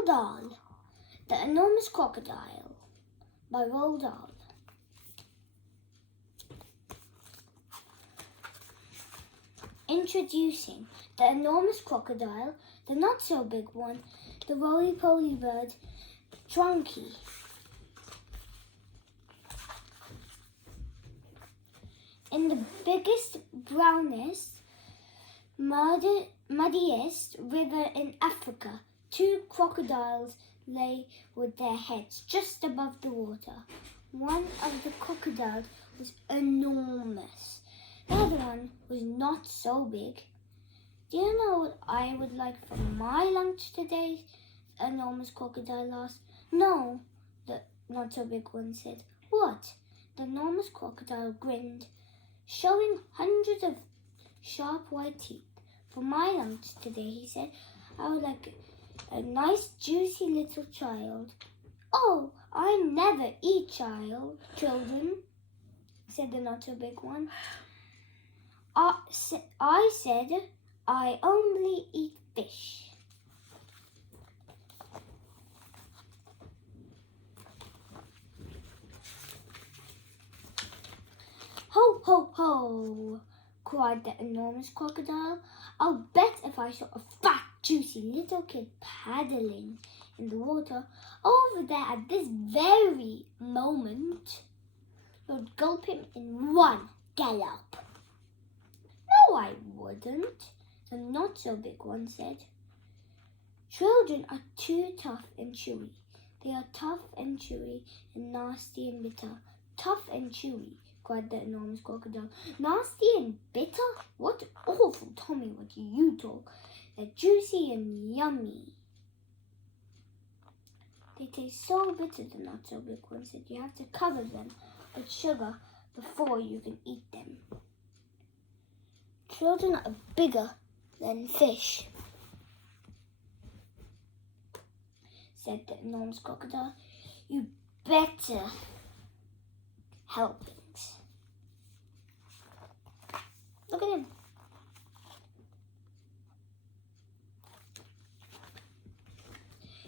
Roald Dahl, The Enormous Crocodile by Roald Dahl. Introducing the enormous crocodile, the not so big one, the roly-poly bird, Trunky. In the biggest, brownest, muddiest river in Africa, two crocodiles lay with their heads just above the water. One of the crocodiles was enormous. The other one was not so big. Do you know what I would like for my lunch today? The enormous crocodile asked. No, the not so big one said. What? The enormous crocodile grinned, showing hundreds of sharp white teeth. For my lunch today, he said, I would like a nice juicy little child. Oh, I never eat children, said the not so big one. I said, I only eat fish. Ho, ho, ho, cried the enormous crocodile. I'll bet if I saw a fat, juicy little kid paddling in the water over there at this very moment, you'd gulp him in one gallop. No, I wouldn't, the not so big one said. Children are too tough and chewy. They are tough and chewy and nasty and bitter. Tough and chewy, cried the enormous crocodile. Nasty and bitter? What awful Tommy, what do you talk? They're juicy and yummy. They taste so bitter, the not so big one said. You have to cover them with sugar before you can eat them. Children are bigger than fish, said the enormous crocodile. You better helpings. Look at him.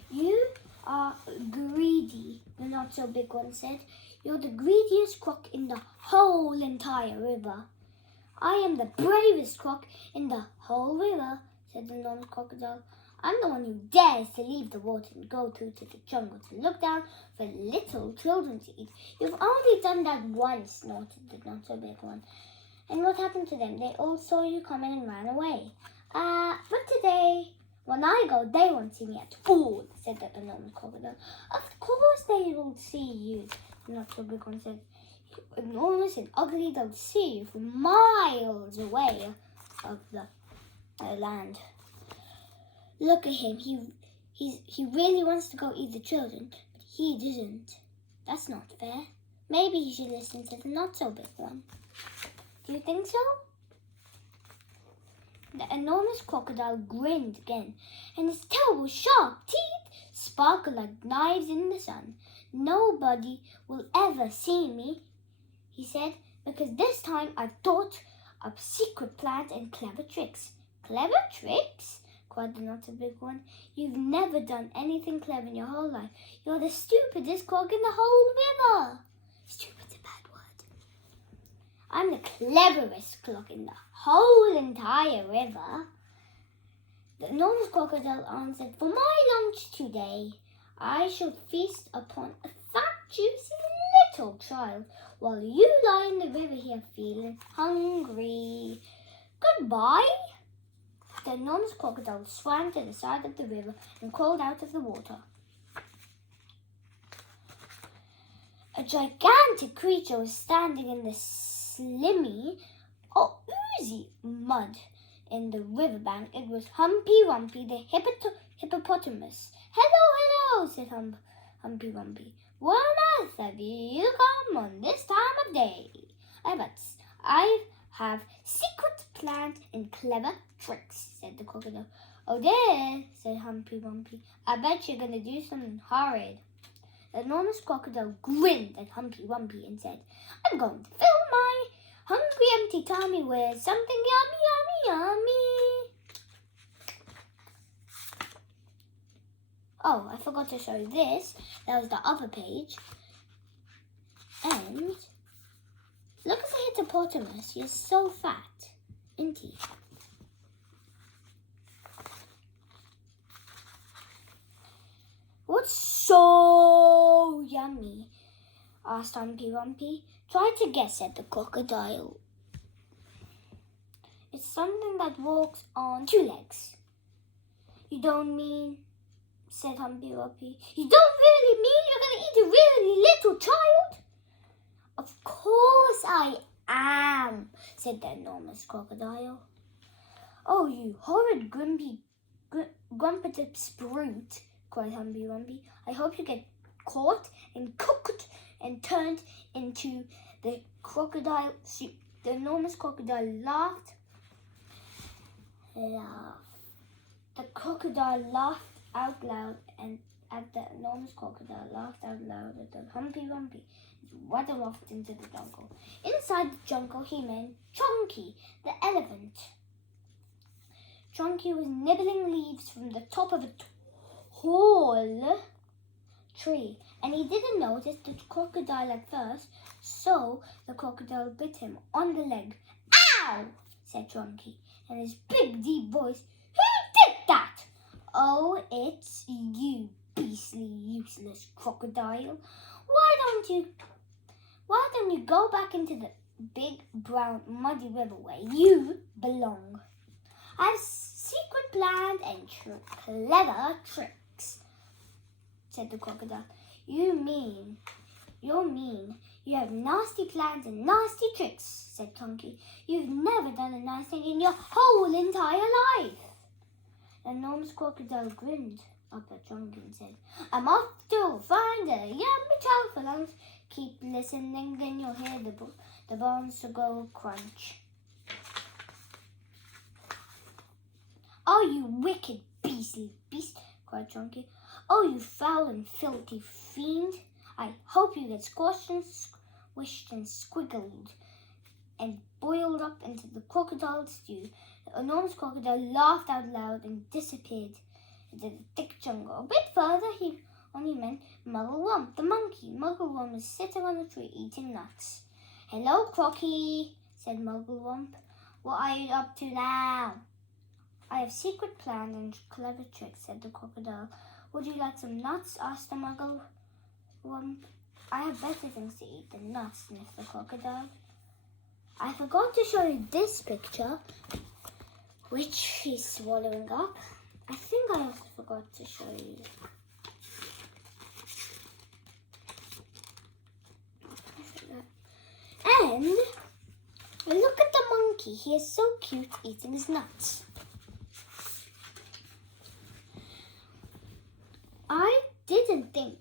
You are greedy, the not so big one said. You're the greediest croc in the whole entire river. I am the bravest croc in the whole river, said the enormous crocodile. I'm the one who dares to leave the water and go through to the jungle to look down for little children to eat. You've only done that once, snorted the not so big one. And what happened to them? They all saw you coming and ran away. But today, when I go, they won't see me at all, said the enormous crocodile. Of course they will see you, the not so big one said. You're enormous and ugly, they'll see you from miles away of the land. Look at him. He really wants to go eat the children, but he doesn't. That's not fair. Maybe he should listen to the not so big one. Do you think so? The enormous crocodile grinned again, and his terrible sharp teeth sparkled like knives in the sun. Nobody will ever see me, he said, because this time I've thought up secret plans and clever tricks. Clever tricks? Cried the not so big one. You've never done anything clever in your whole life. You're the stupidest croc in the whole river. Stupid's a bad word. I'm the cleverest croc in the whole entire river. The enormous crocodile answered, for my lunch today, I shall feast upon a fat, juicy little child while you lie in the river here feeling hungry. Goodbye. The enormous crocodile swam to the side of the river and crawled out of the water. A gigantic creature was standing in the slimy or oozy mud in the riverbank. It was Humpy Rumpy, the hippopotamus. Hello, hello, said Humpy Rumpy. Where on earth have you come on this time of day? I have secret plans and clever tricks, said the crocodile. Oh dear, said Humpy Rumpy. I bet you're going to do something horrid. The enormous crocodile grinned at Humpy Rumpy and said, I'm going to fill my hungry empty tummy with something yummy, yummy, yummy. Oh, I forgot to show you this. That was the upper page. And look at the hippopotamus. He is so fat, isn't he? What's so yummy? Asked Humpy Rumpy. Try to guess, said the crocodile. It's something that walks on 2 legs. You don't mean, said Humpy Rumpy. You don't really mean you're going to eat a really little child? Of course I am, said the enormous crocodile. Oh, you horrid grumpy brute, cried Humpy Rumpy. I hope you get caught and cooked and turned into the crocodile soup. The enormous crocodile laughed. The crocodile laughed out loud, and at the enormous crocodile laughed out loud at the Humpy Rumpy. Waddled off into the jungle. Inside the jungle, he met Chunky, the elephant. Chunky was nibbling leaves from the top of a tall tree, and he didn't notice the crocodile at first, so the crocodile bit him on the leg. Ow! Said Chunky, in his big, deep voice. Who did that? Oh, it's you, beastly, useless crocodile. Why don't you go back into the big, brown, muddy river where you belong? I have secret plans and clever tricks, said the crocodile. You mean you have nasty plans and nasty tricks, said Chunky. You've never done a nice thing in your whole entire life. The enormous crocodile grinned up at Chunky and said, I'm off to find a yummy chow for lunch. Keep listening and you'll hear the bones go crunch. Oh, you wicked beastly beast, cried Chunky. Oh, you foul and filthy fiend. I hope you get squashed and squished and squiggled and boiled up into the crocodile stew. The enormous crocodile laughed out loud and disappeared into the thick jungle. A bit further, he only met Muggle-Wump, the monkey. Muggle-Wump was sitting on a tree eating nuts. Hello, Crocky, said Muggle-Wump. What are you up to now? I have secret plans and clever tricks, said the crocodile. Would you like some nuts? Asked the Muggle-Wump. I have better things to eat than nuts, sniffed the crocodile. I forgot to show you this picture, which he's swallowing up. I think I also forgot to show you. And look at the monkey. He is so cute eating his nuts. I didn't think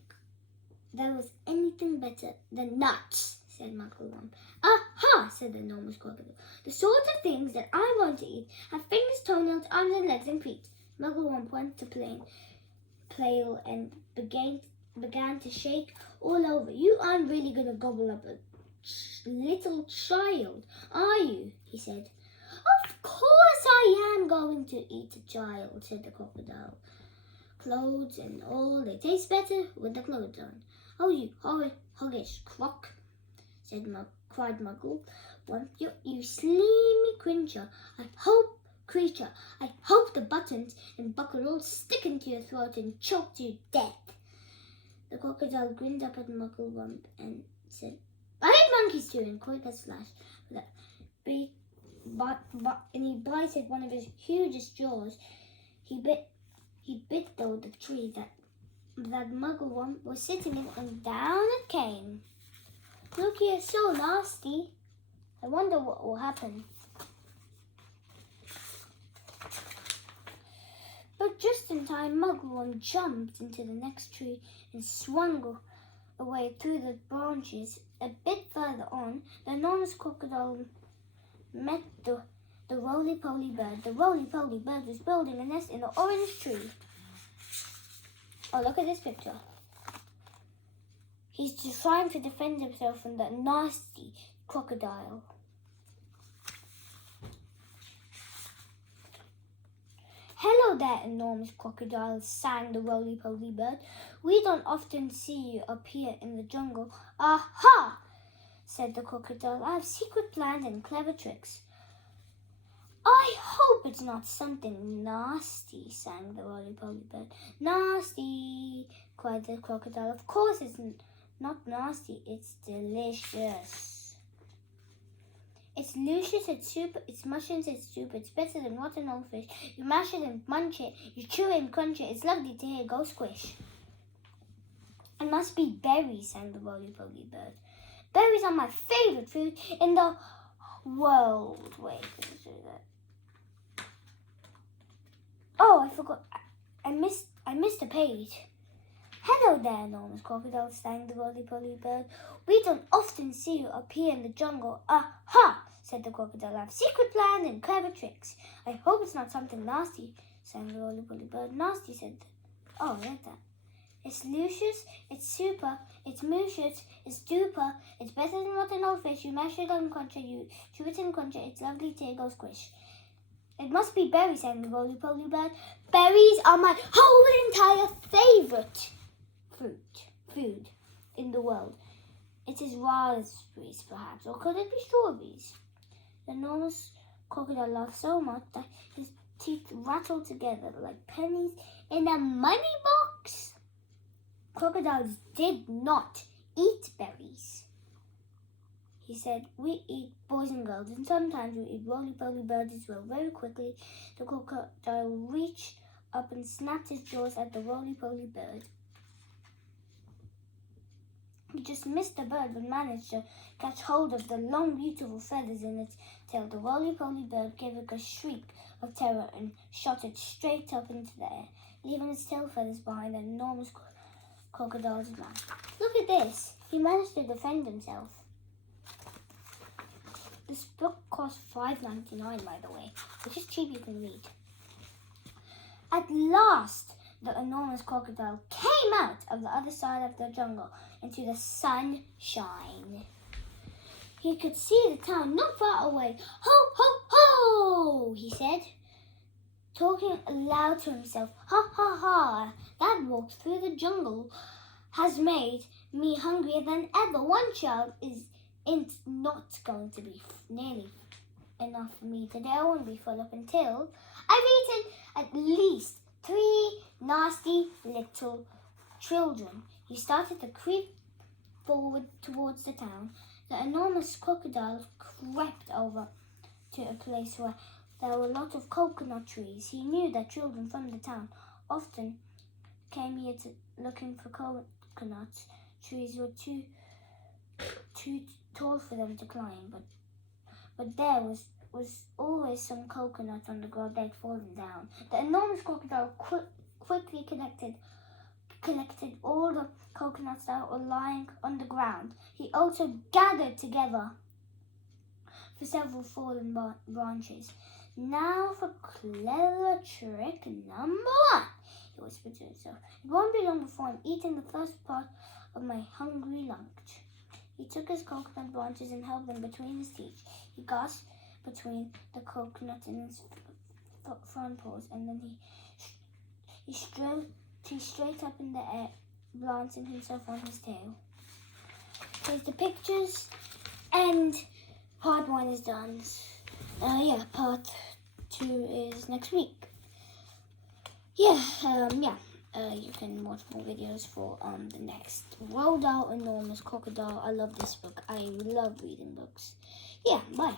there was anything better than nuts, said Muggle-Wump. Aha, said the enormous crocodile. The sort of things that I'm going to eat have fingers, toenails, arms and legs and feet. Muggle-Wump went to play and began to shake all over. You aren't really going to gobble up a little child, are you? He said. Of course I am going to eat a child, said the crocodile. Clothes and all, they taste better with the clothes on. Oh, you horrid, hoggish croc, cried Muggle-Wump. You slimy creature. I hope the buttons and buckle all stick into your throat and choke you to death. The crocodile grinned up at Muggle-Wump and said, I hate monkeys too, and quick as flash. And he bited one of his hugest jaws. He bit though the tree that Muggle-Wump was sitting in, and down it came. Look, he is so nasty. I wonder what will happen. But just in time, Muggle-Wump jumped into the next tree and swung away through the branches. A bit further on, the enormous crocodile met the roly-poly bird. The roly-poly bird was building a nest in the orange tree. Oh, look at this picture. He's just trying to defend himself from that nasty crocodile. Hello Hello there, enormous crocodile, sang the roly-poly bird. We don't often see you up here in the jungle. Aha! Said the crocodile. I have secret plans and clever tricks. I hope it's not something nasty, sang the roly-poly bird. Nasty, cried the crocodile. Of course it's not nasty, it's delicious. It's luscious, it's super, it's mushrooms, it's soup, it's better than rotten old fish. You mash it and munch it, you chew it and crunch it, it's lovely to hear go squish. It must be berries, sang the roly-poly bird. Berries are my favourite food in the world. Wait, let's do that. Oh, I forgot. I missed a page. Hello there, enormous crocodile, sang the roly-poly bird. We don't often see you up here in the jungle. Aha! Said the crocodile. I have secret plans and clever tricks. I hope it's not something nasty, sang the roly-poly bird. Nasty, said. Oh, I like that. It's luscious, it's super, it's muscious, it's duper, it's better than rotten old fish. You mash it and crunch it, you chew it and crunch it, it's lovely to go squish. It must be berries, sang the roly-poly bird. Berries are my whole entire favourite food in the world. It is raspberries, perhaps, or could it be strawberries? The enormous crocodile laughed so much that his teeth rattled together like pennies in a money box. Crocodiles did not eat berries. He said, we eat boys and girls, and sometimes we eat roly-poly birds as well. Very quickly, the crocodile reached up and snapped his jaws at the roly-poly bird. He just missed the bird but managed to catch hold of the long, beautiful feathers in its tail. The roly-poly bird gave a shriek of terror and shot it straight up into the air, leaving its tail feathers behind an enormous crocodile's mouth. Look at this. He managed to defend himself. This book cost $5.99, by the way, which is cheap, you can read. At last, the enormous crocodile came out of the other side of the jungle into the sunshine. He could see the town not far away. Ho, ho, ho, he said, talking aloud to himself. Ha, ha, ha, that walk through the jungle has made me hungrier than ever. One child is not going to be nearly enough for me today. I won't be full up until I've eaten at least 3 nasty little children. He started to creep forward towards the town. The enormous crocodile crept over to a place where there were a lot of coconut trees. He knew that children from the town often came here looking for coconuts. Trees were too tall for them to climb, but there was always some coconut on the ground they'd fallen down. The enormous crocodile quickly collected all the coconuts that were lying on the ground. He also gathered together for several fallen branches. Now for clever trick number 1, he whispered to himself. It won't be long before I'm eating the first part of my hungry lunch. He took his coconut branches and held them between his teeth. He gasped between the coconut in his front paws, and then he straight up in the air, balancing himself on his tail. Here's the pictures, and part 1 is done. Part 2 is next week. You can watch more videos for the next Roald Dahl Enormous Crocodile. I love this book. I love reading books. Yeah, bye.